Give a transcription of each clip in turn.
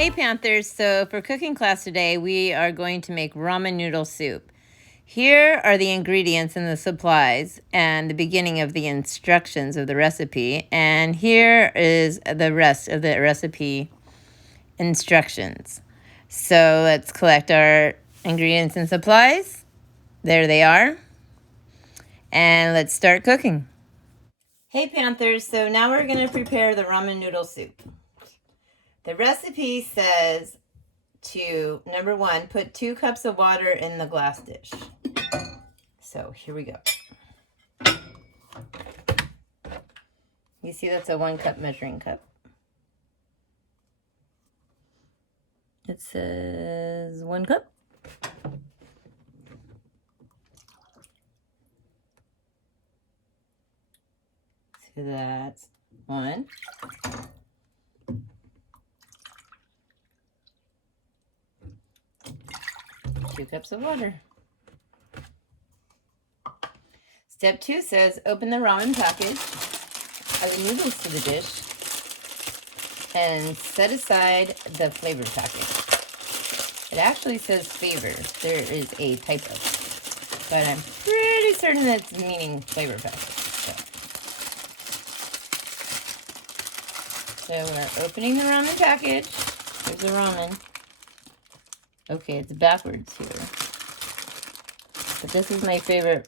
Hey Panthers, so for cooking class today, we are going to make ramen noodle soup. Here are the ingredients and the supplies and the beginning of the instructions of the recipe. And here is the rest of the recipe instructions. So let's collect our ingredients and supplies. There they are. And let's start cooking. Hey Panthers, so now we're going to prepare the ramen noodle soup. The recipe says to, number one, put 2 cups of water in the glass dish. So here we go. You see that's a 1 cup measuring cup. It says 1 cup. So that's 1. Two cups of water. Step 2 says open the ramen package, add the noodles to the dish, and set aside the flavor package. It actually says favor. There is a typo, but I'm pretty certain that's meaning flavor package. So we're opening the ramen package. There's the ramen. Okay, it's backwards here. But this is my favorite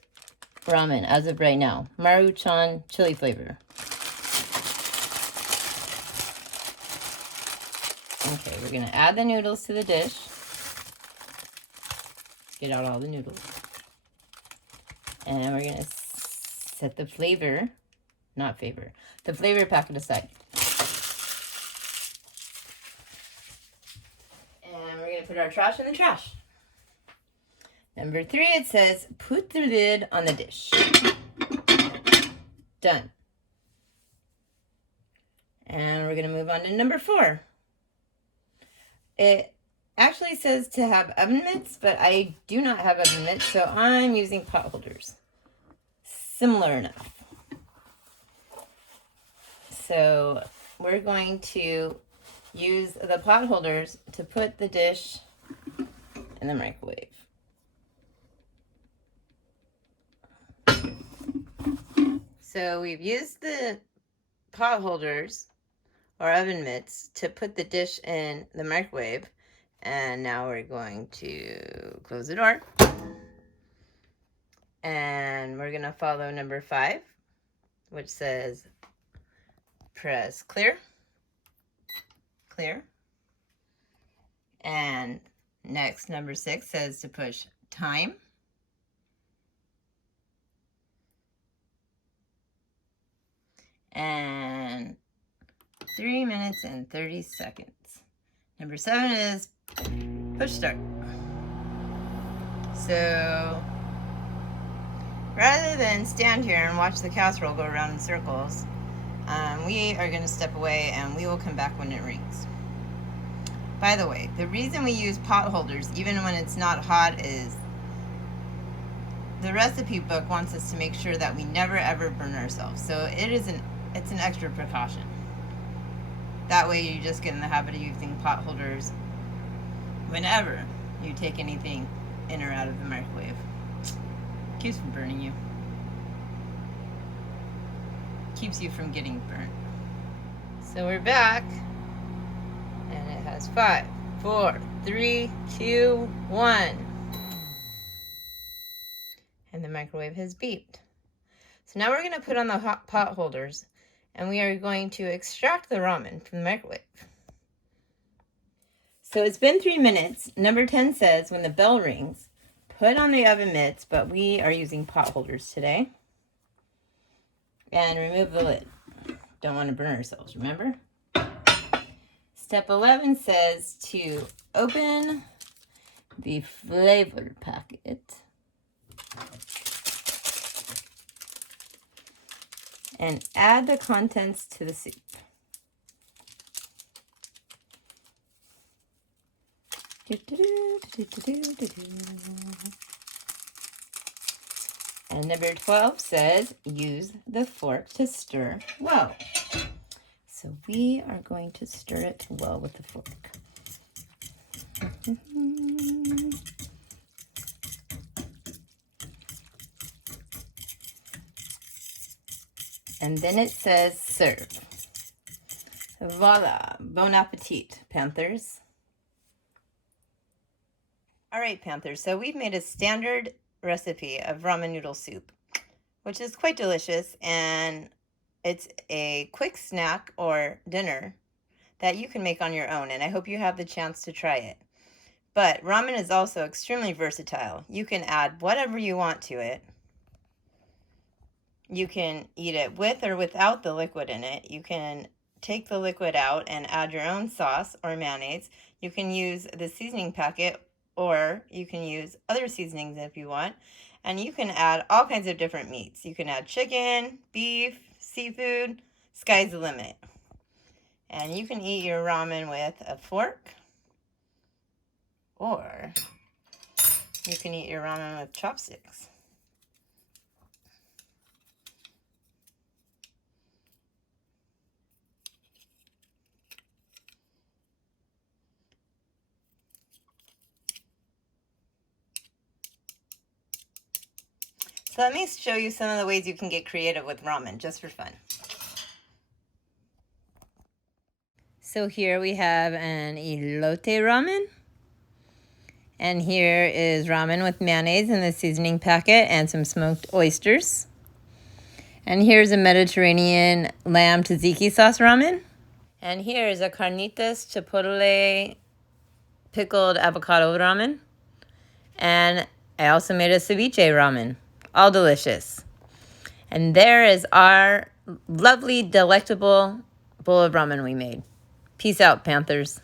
ramen as of right now. Maruchan chili flavor. Okay, we're going to add the noodles to the dish. Get out all the noodles. And we're going to set the flavor, the flavor packet aside. And we're going to put our trash in the trash. Number 3, it says, put the lid on the dish. Done. And we're going to move on to number 4. It actually says to have oven mitts, but I do not have oven mitts, so I'm using pot holders. Similar enough. So we're going to use the pot holders to put the dish in the microwave. So we've used the pot holders or oven mitts to put the dish in the microwave. And now we're going to close the door. And we're going to follow number 5, which says press clear. Clear. And next, number 6 says to push time. And 3 minutes and 30 seconds. Number 7 is push start. So rather than stand here and watch the casserole go around in circles, we are going to step away and we will come back when it rings. By the way, the reason we use pot holders even when it's not hot is the recipe book wants us to make sure that we never ever burn ourselves. So it's an extra precaution. That way you just get in the habit of using pot holders whenever you take anything in or out of the microwave. Keeps from burning you. Keeps you from getting burnt. So we're back. And it has 5, 4, 3, 2, 1. And the microwave has beeped. So now we're going to put on the hot pot holders and we are going to extract the ramen from the microwave. So it's been 3 minutes. Number 10 says when the bell rings, put on the oven mitts, but we are using pot holders today. And remove the lid. Don't want to burn ourselves, remember? Step 11 says to open the flavor packet. And add the contents to the soup. And number 12 says use the fork to stir well. So we are going to stir it well with the fork. And then it says serve. Voila! Bon appetit, Panthers. All right, Panthers, so we've made a standard recipe of ramen noodle soup, which is quite delicious, and it's a quick snack or dinner that you can make on your own, and I hope you have the chance to try it. But ramen is also extremely versatile. You can add whatever you want to it. You can eat it with or without the liquid in it. You can take the liquid out and add your own sauce or mayonnaise. You can use the seasoning packet, or you can use other seasonings if you want. And you can add all kinds of different meats. You can add chicken, beef, seafood. Sky's the limit. And you can eat your ramen with a fork, or you can eat your ramen with chopsticks. So let me show you some of the ways you can get creative with ramen, just for fun. So here we have an elote ramen. And here is ramen with mayonnaise in the seasoning packet and some smoked oysters. And here's a Mediterranean lamb tzatziki sauce ramen. And here is a carnitas chipotle pickled avocado ramen. And I also made a ceviche ramen. All delicious. And there is our lovely, delectable bowl of ramen we made. Peace out, Panthers.